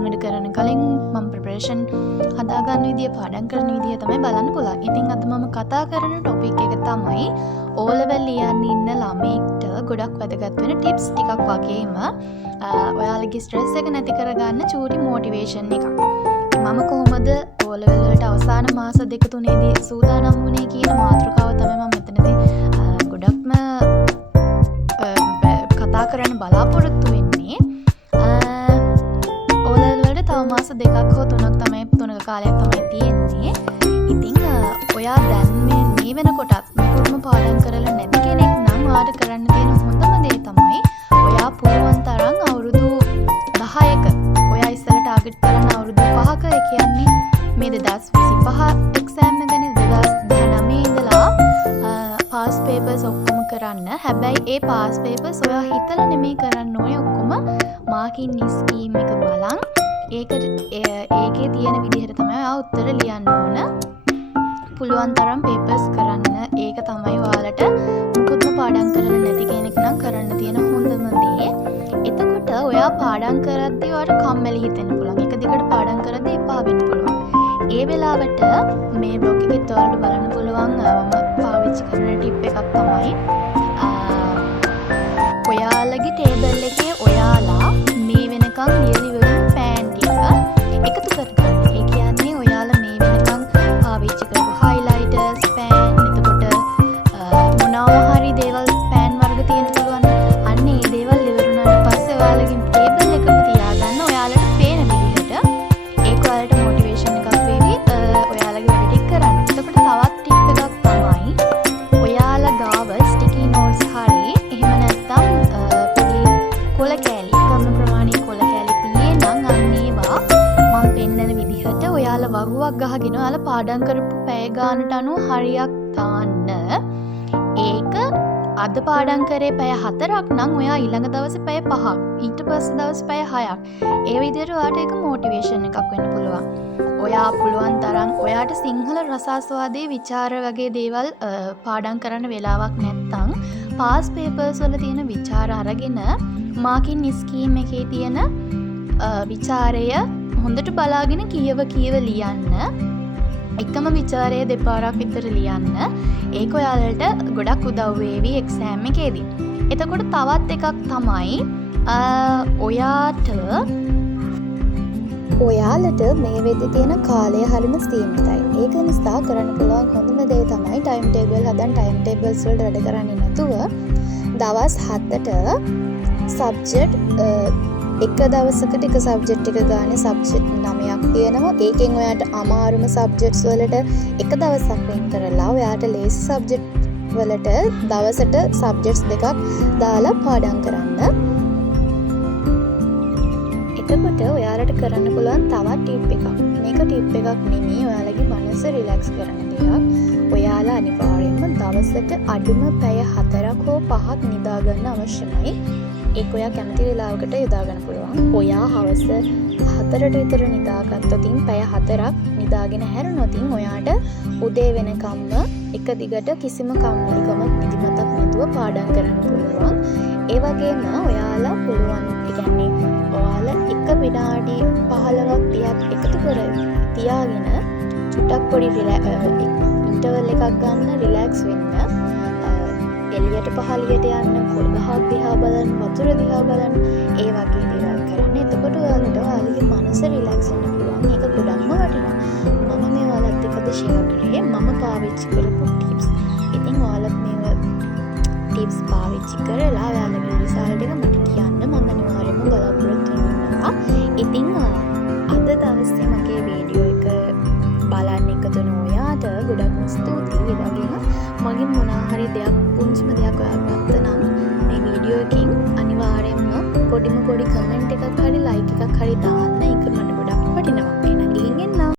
සෙල්ලම් වැඩ කරන කලින් මම ප්‍රිපරේෂන් හදාගන්න විදිය පාඩම් කරන විදිය තමයි බලන්න පුළුවන්. ඉතින් අද මම කතා කරන ටොපික් එක තමයි O level ලියන්න ඉන්න ළමයෙක්ට ගොඩක් වැදගත් වෙන ටිප්ස් ටිකක් වගේම ඔයාලගේ ස්ට්‍රෙස් එක නැති කරගන්න චූටි මොටිවේෂන් එකක්. මම කොහොමද O level වලට අවසාන මාස 2-3දී සූදානම් වුණේ කියන මාතෘකාව තමයි මම මෙතනදී ගොඩක්ම කතා කරන්න බලාපොරොත්තු වෙන්නේ. O level වලට තව මාස 2ක් හෝ 3ක් තමයි 3ක කාලයක් තමයි තියෙන්නේ. ඉතින් ඔයා දැන් මේ වෙනකොටත් මුකුත්ම පාඩම් කරලා නැති කෙනෙක් නම් ඔයාට කරන්න තියෙන හොඳම දේ තමයි ඔයා පුළුවන් තරම් අවුරුදු 10ක ඔයා ඉස්සෙල්ලා ටාගට් කරන අවුරුදු 5ක ඒ කියන්නේ මේ 2025 එක්සෑම් එකනේ 2019 ඉඳලා පාස් පේපර්ස් ඔක්කොම කරන්න. හැබැයි ඒ පාස් පේපර්ස් ඔයා හිතලා නෙමෙයි කරන්න ඕනේ. ඔක්කොම මාකින් ස්කීම් එක බලන් ඒකේ තියෙන විදිහට තමයි ඔයා උත්තර ලියන්න ඕන. පුළුවන් තරම් පේපර්ස් කරන්න. ඒක තමයි ඔයාලට මුකුත්ම පාඩම් කරලා නැති කෙනෙක් නම් කරන්න තියෙන හොඳම දේ. එතකොට ඔයා පාඩම් කරද්දී ඔයාට කම්මැලි හිතෙන්න පුළුවන්. එක දිගට පාඩම් කරද්දී එපා වෙන්න පුළුවන්. ඒ වෙලාවට මේ බ්ලොග් එකෙත් ඔයාලට බලන්න පුළුවන් මම පාවිච්චි කරන ටිප් එකක් තමයි ඔයාලගේ ටේබල් එකේ ඔයාලා මේ වෙනකන් ලියලි වුණු පෑන් ටික එකතු කරගන්න. ඒ කියන්නේ ඔයාලා මේ වෙනකන් පාවිච්චි කරපු highlighters පෑන් එතකොට මොනවා හරි දේවල් පෑන් වර්ග තියෙන්න පුළුවන්. අන්න ඒ දේවල් ඉවරුණාට පස්සේ ඔයාලගේ ටේබල් එකම තියාගන්න ඔයාලට පේන විදිහට. ඒක ඔයාලට මොටිවේෂන් එකක් වේවි ඔයාලගේ වැඩ ටික කරන්න. එතකොට තවත් ටිප් එකක් තමයි ඔයාලා ගාව ස්ටිකි නෝට්ස් හරි එහෙම නැත්නම් පොඩි කොළ කෑලි ගන්න ප්‍රමාණයේ කොළ කෑලි තියෙනම් අන්න ඒවා මම පෙන්නන විදිහට ඔයාලා වගුවක් ගහගෙන ඔයාලා පාඩම් කරපු පැය ගානට අනුව හරියක් දාන්න. ඒක අද පාඩම් කරේ පැය 4ක් නම් ඔයා ඊළඟ දවසේ පැය 5ක් ඊට පස්සේ දවසේ පැය 6ක් ඒ විදිහට ඔයාට ඒක මොටිවේෂන් එකක් වෙන්න පුළුවන්. ඔයා පුළුවන් තරම් ඔයාට සිංහල රසාස්වාදයේ විචාර වගේ දේවල් පාඩම් කරන්න වෙලාවක් නැත්නම් පාස් පේපර්ස් වල තියෙන විචාර අරගෙන මාකින් ස්කීම් එකේ තියෙන විචාරය හොඳට බලාගෙන කියව ලියන්න. එකම විචාරය දෙපාරක් විතර ලියන්න. ඒක ඔයාලට ගොඩක් උදව් වේවි එක්සෑම් එකේදී. එතකොට තවත් එකක් තමයි ඔයාලට මේ වෙද්දි තියෙන කාලය හරිම සීමිතයි. ඒක නිසා කරන්න පුළුවන් හොඳම දේ තමයි ටයිම් ටේබල් හදන්න. ටයිම් ටේබල්ස් වලට වැඩ කරන්නේ නැතුව දවස් 7ට සබ්ජෙක්ට් එක දවසකට එක සබ්ජෙක්ට් එක ගානේ සබ්ජෙක්ට් 9ක් තියෙනවා. ඒකෙන් ඔයාට අමාරුම සබ්ජෙක්ට්ස් වලට එක දවසක් වෙන් කරලා ඔයාට ලේසි සබ්ජෙක්ට් වලට දවසට සබ්ජෙක්ට්ස් දෙකක් දාලා පාඩම් කරන්න. එතකොට ඔයාලට කරන්න පුළුවන් තවත් ටිප් එකක්. මේක ටිප් එකක් නෙමෙයි ඔයාලගේ මනස රිලැක්ස් කරන දෙයක්. ඔයාලා අනිවාර්යයෙන්ම දවසට අඩුම පැය 4ක් හෝ 5ක් නිදා ගන්න අවශ්‍යයි. ඒක ඔයා කැමති වෙලාවකට යොදා ගන්න පුළුවන්. ඔයා හවස 4ට විතර නිදාගත්තොතින් පැය 4ක් නිදාගෙන හැරුණොතින් ඔයාට උදේ වෙනකම්ම එක දිගට කිසිම කම්මැලිකමක් නිදිමතක් නැතුව පාඩම් කරන්න පුළුවන්. ඒ වගේම ඔයාලා පුළුවන් ඒ කියන්නේ ඔයාලා එක විනාඩි 15ක් 30ක් එකතු කර තියාගෙන චුට්ටක් පොඩි ඉන්ටර්වල් එකක් ගන්න රිලැක්ස් වෙන්න. එළියට පහළියට යන්න, පොල් ගහක් දිහා බලන්න, වතුර දිහා බලන්න, ඒ වගේ දේවල් කරන්න. එතකොට ඔයාලට ඔයාලගේ මනස රිලැක්ස් වෙන්න පුළුවන්. ඒක ගොඩක්ම වටිනවා. මම මේ ඔයාලත් එක්කද ෂෙයා කරේ මම පාවිච්චි කරපු ටිප්ස්. ඉතින් ඔයාලත් මේ ටිප්ස් පාවිච්චි කරලා ඔයාලගේ රිසල්ට් එක මට කියන්න. මම අනිවාර්යයෙන්ම බලාපොරොත්තු වෙනවා. ඉතින් අද දවසේ මගේ වීඩියෝ එක බලන්න එකතු වෙන ඔයාට ගොඩක්ම ස්තුතියි. ඒ වගේම මගෙන් මොනවා හරි දෙයක් පුංචිම දෙයක් ඔයාලා ගත්ත නම් මේ වීඩියෝ එකකින් අනිවාර්යයෙන්ම පොඩි කමෙන්ට් එකක් හරි ලයික් එකක් හරි දාන්න.